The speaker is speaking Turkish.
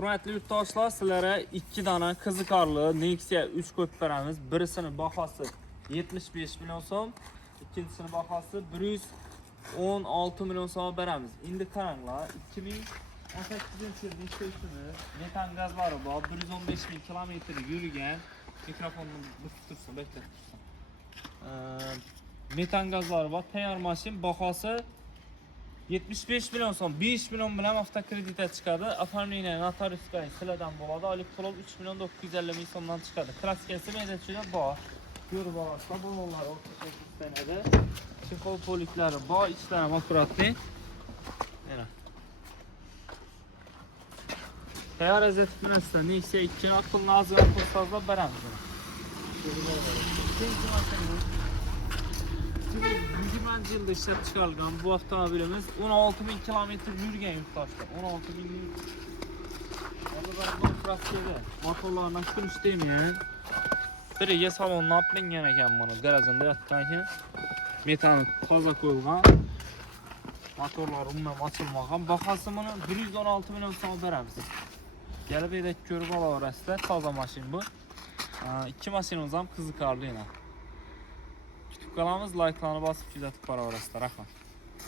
Hurmatli yurtdoshlar, sizlarga 2 dona qiziqarli Nexia 3 qo'yib beramiz. Birisini bahasi 75 million so'm, ikkinchisini bahasi 116 million so'm beramiz. Endi qaranglar, 2018-yilda ishlaymiz. Metan gazlari bor, 115 ming kilometr yurgan. Mikrofonni bukib tursin, bekletib tursin. Metan gazlari bor, tayyor mashin, bahasi 75 milyon so'm, 5 milyon bilan avtokreditga chiqadi. Оформление notariuska sizlardan bo'ladi. Oylik to'lov 3 milyon 950 ming so'mdan chiqadi. Kraskasi mendachida bor. Ko'rib olasizlar, balonlar o'rtacha istanadi. Chexol poliklari bor, ichlari ham akkuratli. Mana. Tayyor azat bilasizlar, Nexia 2 aql nazar qo'rsazlar beramiz. 2020 yılda ishlab chiqarilgan bu avtomobilimiz 16 ming kilometr yurgan yurtdoshlar. 16 ming. Motorlardan kun ishlamaydi. Biriga salonni olib mingan ekan buni. Garajda yotgan ekan. Metan toza qo'yilgan. Motorlar umuman ochilmagan. Bahasi buni 116 million so'm beramiz. Kelib eda ko'rib olaverasizlar. Toza mashin bu. İki mashinamiz ham qiziqarli. Kutib qolamiz, like'larni bosib kuzatib boraverasizlar. Rahmat.